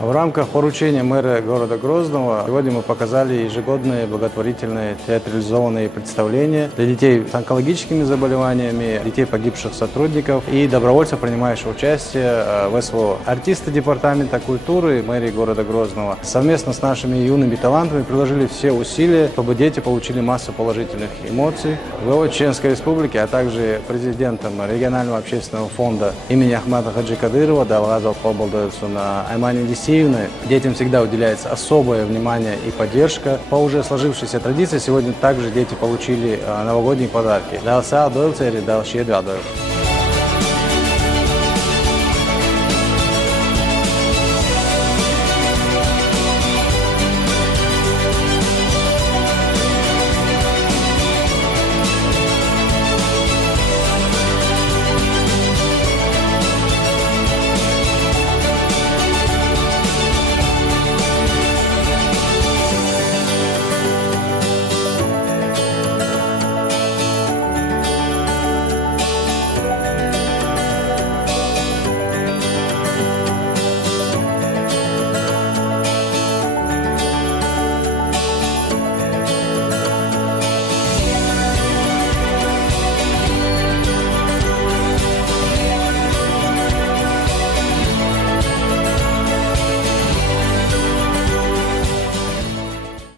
В рамках поручения мэра города Грозного сегодня мы показали ежегодные благотворительные театрализованные представления для детей с онкологическими заболеваниями, детей погибших сотрудников и добровольцев, принимающих участие в СВО. Артисты департамента культуры мэрии города Грозного совместно с нашими юными талантами приложили все усилия, чтобы дети получили массу положительных эмоций. Главой Чеченской Республики, а также президентом регионального общественного фонда имени Ахмата Хаджи Кадырова Далгазов Побалдовицуна Аймани Дисеевны детям всегда уделяется особое внимание и поддержка. По уже сложившейся традиции сегодня также дети получили новогодние подарки.